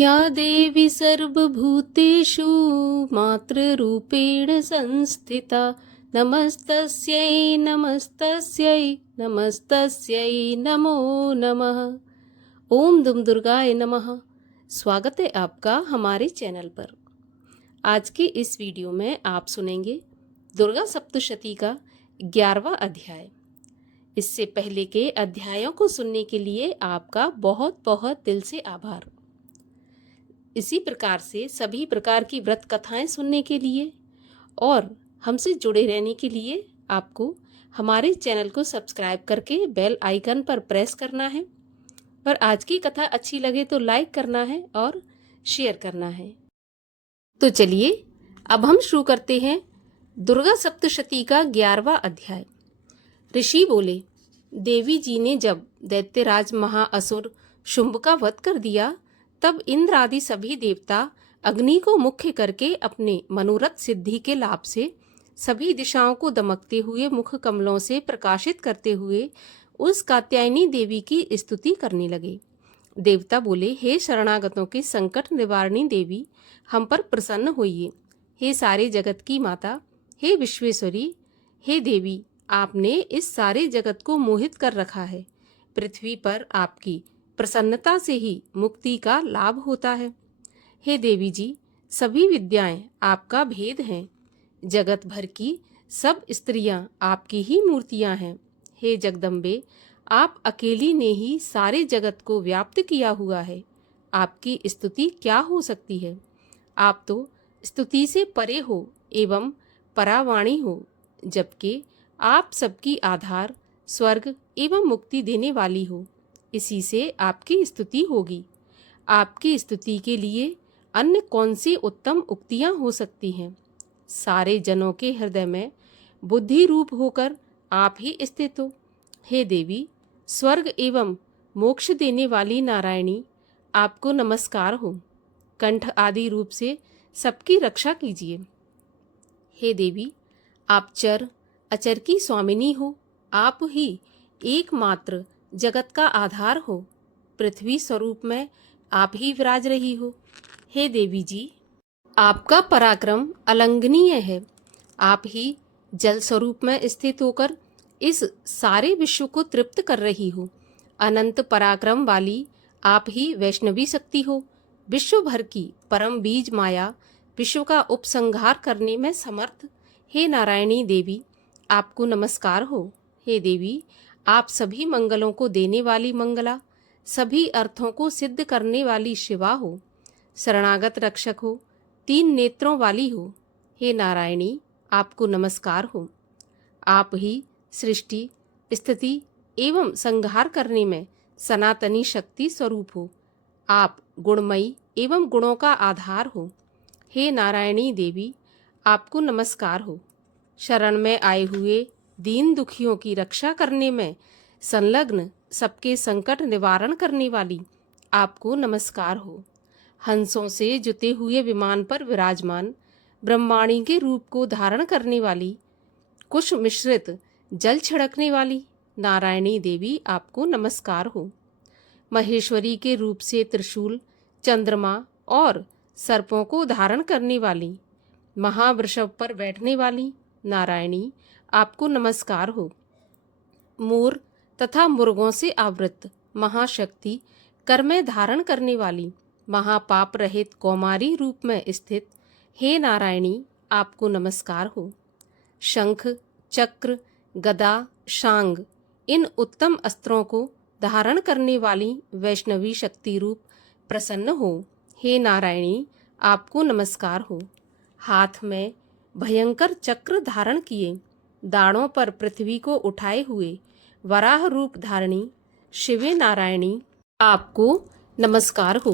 या देवी सर्वभूतेषु मातृरूपेण संस्थिता नमस्तस्यै नमस्तस्यै नमस्तस्यै नमो नमः। ओम दुम दुर्गाय नमः। स्वागत है आपका हमारे चैनल पर। आज के इस वीडियो में आप सुनेंगे दुर्गा सप्तशती का 11वां अध्याय। इससे पहले के अध्यायों को सुनने के लिए आपका बहुत बहुत दिल से आभार। इसी प्रकार से सभी प्रकार की व्रत कथाएं सुनने के लिए और हमसे जुड़े रहने के लिए आपको हमारे चैनल को सब्सक्राइब करके बेल आइकन पर प्रेस करना है। और आज की कथा अच्छी लगे तो लाइक करना है और शेयर करना है। तो चलिए अब हम शुरू करते हैं दुर्गा सप्तशती का 11वां अध्याय। ऋषि बोले, देवी जी ने जब दैत्यराज महाअसुर शुंभ का वध कर दिया तब इंद्र आदि सभी देवता अग्नि को मुख्य करके अपने मनोरथ सिद्धि के लाभ से सभी दिशाओं को दमकते हुए मुख कमलों से प्रकाशित करते हुए उस कात्यायनी देवी की स्तुति करने लगे। देवता बोले, हे शरणागतों के संकट निवारणी देवी, हम पर प्रसन्न होइए। हे सारे जगत की माता, हे विश्वेश्वरी, हे देवी, आपने इस सारे जगत को मोहित कर रखा है। पृथ्वी पर आपकी प्रसन्नता से ही मुक्ति का लाभ होता है। हे देवी जी, सभी विद्याएं आपका भेद हैं। जगत भर की सब स्त्रियां आपकी ही मूर्तियां हैं। हे जगदम्बे, आप अकेली ने ही सारे जगत को व्याप्त किया हुआ है। आपकी स्तुति क्या हो सकती है। आप तो स्तुति से परे हो एवं परावाणी हो, जबकि आप सबकी आधार, स्वर्ग एवं मुक्ति देने वाली हो। इसी से आपकी स्तुति होगी। आपकी स्तुति के लिए अन्य कौन सी उत्तम उक्तियां हो सकती हैं। सारे जनों के हृदय में बुद्धि रूप होकर आप ही स्थित हो। हे देवी, स्वर्ग एवं मोक्ष देने वाली नारायणी, आपको नमस्कार हो। कंठ आदि रूप से सबकी रक्षा कीजिए। हे देवी, आप चर अचर की स्वामिनी हो। आप ही एकमात्र जगत का आधार हो। पृथ्वी स्वरूप में आप ही विराज रही हो। हे देवी जी, आपका पराक्रम अलंघनीय है। आप ही जल स्वरूप में स्थित होकर इस सारे विश्व को तृप्त कर रही हो। अनंत पराक्रम वाली आप ही वैष्णवी शक्ति हो। विश्व भर की परम बीज माया विश्व का उपसंहार करने में समर्थ हे नारायणी देवी, आपको नमस्कार हो। हे देवी, आप सभी मंगलों को देने वाली मंगला, सभी अर्थों को सिद्ध करने वाली शिवा हो। शरणागत रक्षक हो, 3 नेत्रों वाली हो। हे नारायणी, आपको नमस्कार हो। आप ही सृष्टि, स्थिति एवं संहार करने में सनातनी शक्ति स्वरूप हो। आप गुणमयी एवं गुणों का आधार हो। हे नारायणी देवी, आपको नमस्कार हो। शरण में आए हुए दीन दुखियों की रक्षा करने में संलग्न सबके संकट निवारण करने वाली आपको नमस्कार हो। हंसों से जुते हुए विमान पर विराजमान ब्रह्माणी के रूप को धारण करने वाली, कुश मिश्रित जल छिड़कने वाली नारायणी देवी, आपको नमस्कार हो। महेश्वरी के रूप से त्रिशूल, चंद्रमा और सर्पों को धारण करने वाली, महावृषभ पर बैठने वाली नारायणी, आपको नमस्कार हो। मोर तथा मुर्गों से आवृत महाशक्ति, कर में धारण करने वाली, महापाप रहित कौमारी रूप में स्थित हे नारायणी, आपको नमस्कार हो। शंख, चक्र, गदा, शांग इन उत्तम अस्त्रों को धारण करने वाली वैष्णवी शक्ति रूप प्रसन्न हो। हे नारायणी, आपको नमस्कार हो। हाथ में भयंकर चक्र धारण किए, दाढ़ों पर पृथ्वी को उठाए हुए वराह रूप धारणी शिवे नारायणी, आपको नमस्कार हो।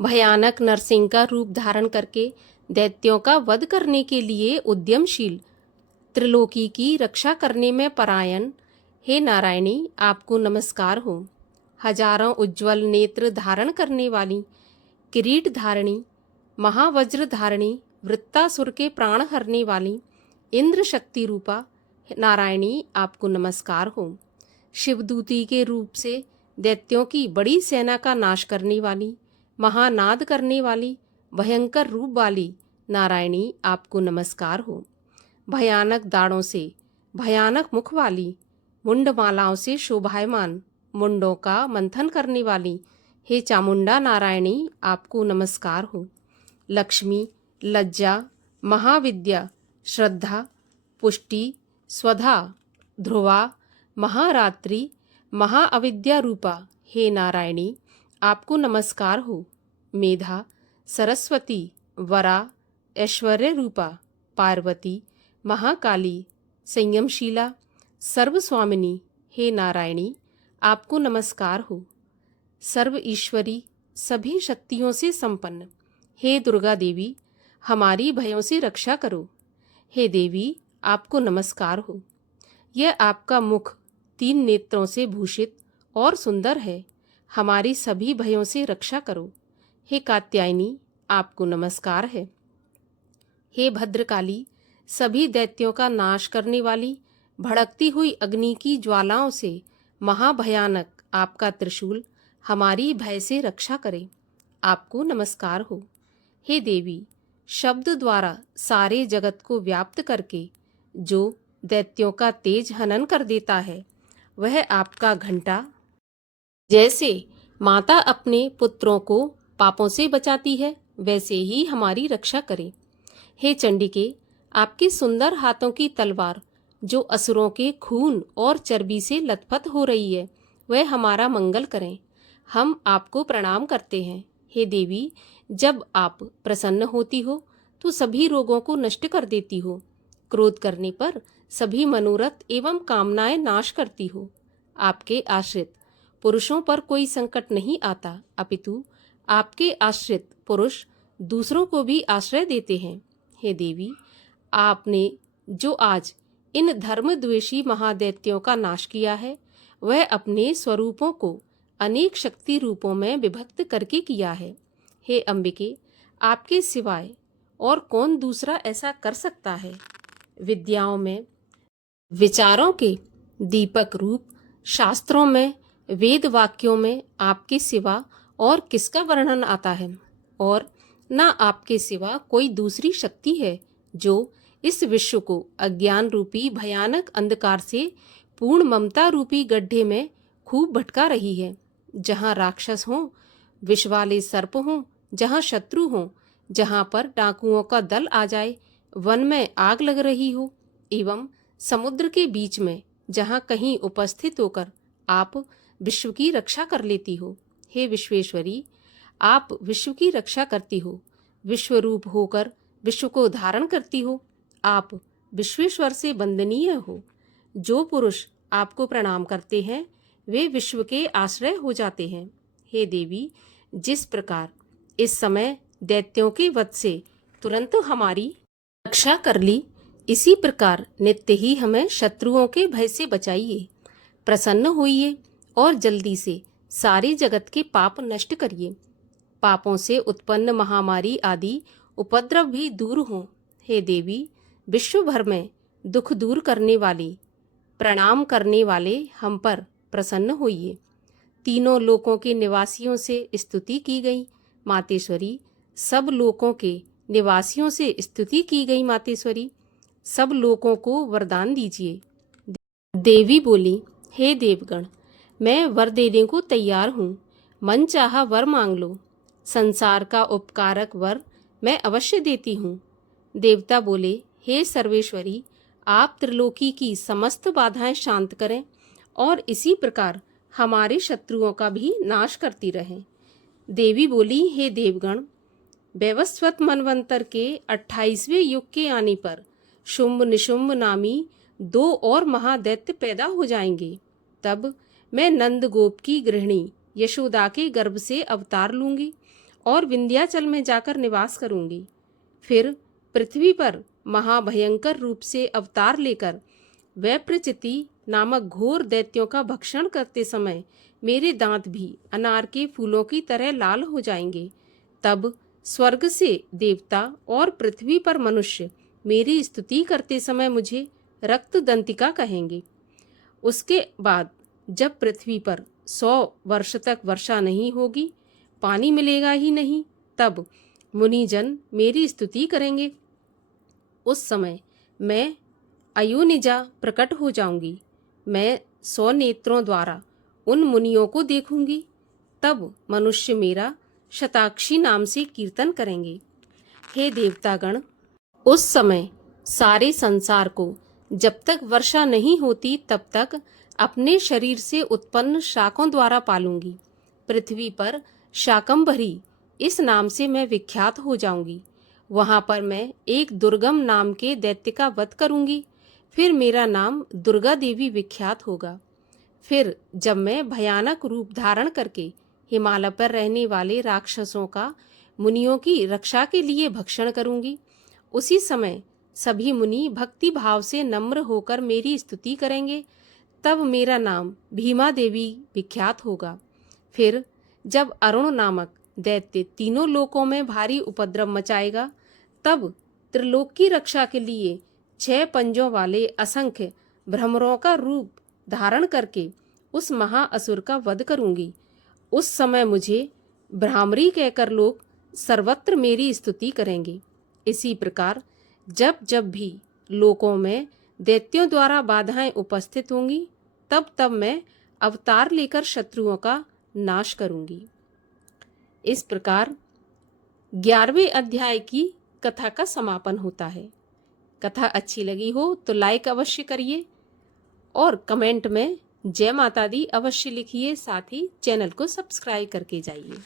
भयानक नरसिंह का रूप धारण करके दैत्यों का वध करने के लिए उद्यमशील, त्रिलोकी की रक्षा करने में परायण हे नारायणी, आपको नमस्कार हो। हजारों उज्ज्वल नेत्र धारण करने वाली, किरीट धारणी, महावज्र धारणी, वृत्तासुर के प्राण हरने वाली इंद्र शक्ति रूपा नारायणी, आपको नमस्कार हो। शिवदूती के रूप से दैत्यों की बड़ी सेना का नाश करने वाली, महानाद करने वाली, भयंकर रूप वाली नारायणी आपको नमस्कार हो। भयानक दाढ़ों से, भयानक मुख वाली, मुंडमालाओं से शोभायमान, मुंडों का मंथन करने वाली हे चामुंडा नारायणी आपको नमस्कार हो। लक्ष्मी, लज्जा, महाविद्या, श्रद्धा, पुष्टि, स्वधा, ध्रुवा, महारात्रि, महाअविद्या रूपा हे नारायणी आपको नमस्कार हो। मेधा, सरस्वती, वरा, ऐश्वर्य रूपा पार्वती, महाकाली, संयमशीला, सर्वस्वामिनी हे नारायणी आपको नमस्कार हो। सर्व ईश्वरी, सभी शक्तियों से संपन्न हे दुर्गा देवी हमारी भयों से रक्षा करो। हे देवी आपको नमस्कार हो। यह आपका मुख 3 नेत्रों से भूषित और सुंदर है, हमारी सभी भयों से रक्षा करो। हे कात्यायनी आपको नमस्कार है। हे भद्रकाली, सभी दैत्यों का नाश करने वाली, भड़कती हुई अग्नि की ज्वालाओं से महाभयानक आपका त्रिशूल हमारी भय से रक्षा करे। आपको नमस्कार हो। हे देवी, शब्द द्वारा सारे जगत को व्याप्त करके जो दैत्यों का तेज हनन कर देता है, वह आपका घंटा जैसे माता अपने पुत्रों को पापों से बचाती है, वैसे ही हमारी रक्षा करे। हे चंडिके, आपके सुंदर हाथों की तलवार जो असुरों के खून और चर्बी से लथपथ हो रही है, वह हमारा मंगल करें। हम आपको प्रणाम करते हैं। हे देवी, जब आप प्रसन्न होती हो तो सभी रोगों को नष्ट कर देती हो। क्रोध करने पर सभी मनोरथ एवं कामनाएं नाश करती हो। आपके आश्रित पुरुषों पर कोई संकट नहीं आता, अपितु आपके आश्रित पुरुष दूसरों को भी आश्रय देते हैं। हे देवी, आपने जो आज इन धर्मद्वेषी महादैत्यों का नाश किया है, वह अपने स्वरूपों को अनेक शक्ति रूपों में विभक्त करके किया है। हे अंबिके, आपके सिवाय और कौन दूसरा ऐसा कर सकता है। विद्याओं में विचारों के दीपक रूप, शास्त्रों में, वेद वाक्यों में आपके सिवा और किसका वर्णन आता है, और न आपके सिवा कोई दूसरी शक्ति है जो इस विश्व को अज्ञान रूपी भयानक अंधकार से पूर्ण ममता रूपी गड्ढे में खूब भटका रही है। जहाँ राक्षस हों, विष वाले सर्प हों, जहाँ शत्रु हों, जहाँ पर डाकुओं का दल आ जाए, वन में आग लग रही हो, एवं समुद्र के बीच में जहाँ कहीं उपस्थित होकर आप विश्व की रक्षा कर लेती हो। हे विश्वेश्वरी, आप विश्व की रक्षा करती हो, विश्वरूप होकर विश्व को धारण करती हो। आप विश्वेश्वर से वंदनीय हो। जो पुरुष आपको प्रणाम करते हैं वे विश्व के आश्रय हो जाते हैं। हे देवी, जिस प्रकार इस समय दैत्यों के वध से तुरंत हमारी रक्षा कर ली, इसी प्रकार नित्य ही हमें शत्रुओं के भय से बचाइए। प्रसन्न होइए और जल्दी से सारे जगत के पाप नष्ट करिए। पापों से उत्पन्न महामारी आदि उपद्रव भी दूर हों। हे देवी, विश्व भर में दुख दूर करने वाली, प्रणाम करने वाले हम पर प्रसन्न होइए। तीनों लोकों के निवासियों से स्तुति की गई मातेश्वरी, सब लोकों के निवासियों से स्तुति की गई मातेश्वरी, सब लोकों को वरदान दीजिए। देवी बोली, हे देवगण, मैं वर देने को तैयार हूँ। मन चाहा वर मांग लो। संसार का उपकारक वर मैं अवश्य देती हूँ। देवता बोले, हे सर्वेश्वरी, आप त्रिलोकी की समस्त बाधाएं शांत करें और इसी प्रकार हमारे शत्रुओं का भी नाश करती रहें। देवी बोली, हे देवगण, वैवस्वत मनवंतर के 28वें युग के आने पर शुंभ निशुंभ नामी 2 और महादैत्य पैदा हो जाएंगे। तब मैं नंद गोप की गृहिणी यशोदा के गर्भ से अवतार लूंगी और विंध्याचल में जाकर निवास करूंगी। फिर पृथ्वी पर महाभयंकर रूप से अवतार लेकर वैप्रचिति नामक घोर दैत्यों का भक्षण करते समय मेरे दांत भी अनार के फूलों की तरह लाल हो जाएंगे। तब स्वर्ग से देवता और पृथ्वी पर मनुष्य मेरी स्तुति करते समय मुझे रक्त दंतिका कहेंगे। उसके बाद जब पृथ्वी पर 100 वर्ष तक वर्षा नहीं होगी, पानी मिलेगा ही नहीं, तब मुनिजन मेरी स्तुति करेंगे। उस समय मैं अयोनिजा प्रकट हो जाऊंगी। मैं 100 नेत्रों द्वारा उन मुनियों को देखूंगी। तब मनुष्य मेरा शताक्षी नाम से कीर्तन करेंगे। हे देवतागण, उस समय सारे संसार को जब तक वर्षा नहीं होती तब तक अपने शरीर से उत्पन्न शाकों द्वारा पालूंगी। पृथ्वी पर शाकंभरी इस नाम से मैं विख्यात हो जाऊंगी। वहां पर मैं एक दुर्गम नाम के दैत्य का वध करूंगी। फिर मेरा नाम दुर्गा देवी विख्यात होगा। फिर जब मैं भयानक रूप धारण करके हिमालय पर रहने वाले राक्षसों का मुनियों की रक्षा के लिए भक्षण करूंगी, उसी समय सभी मुनि भक्ति भाव से नम्र होकर मेरी स्तुति करेंगे। तब मेरा नाम भीमा देवी विख्यात होगा। फिर जब अरुण नामक दैत्य तीनों लोकों में भारी उपद्रव मचाएगा, तब त्रिलोक की रक्षा के लिए 6 पंजों वाले असंख्य भ्रमरों का रूप धारण करके उस महाअसुर का वध करूंगी। उस समय मुझे भ्रामरी कहकर लोग सर्वत्र मेरी स्तुति करेंगे। इसी प्रकार जब जब भी लोकों में दैत्यों द्वारा बाधाएं उपस्थित होंगी, तब तब मैं अवतार लेकर शत्रुओं का नाश करूंगी। इस प्रकार 11वें अध्याय की कथा का समापन होता है। कथा अच्छी लगी हो तो लाइक अवश्य करिए और कमेंट में जय माता दी अवश्य लिखिए। साथ ही चैनल को सब्सक्राइब करके जाइए।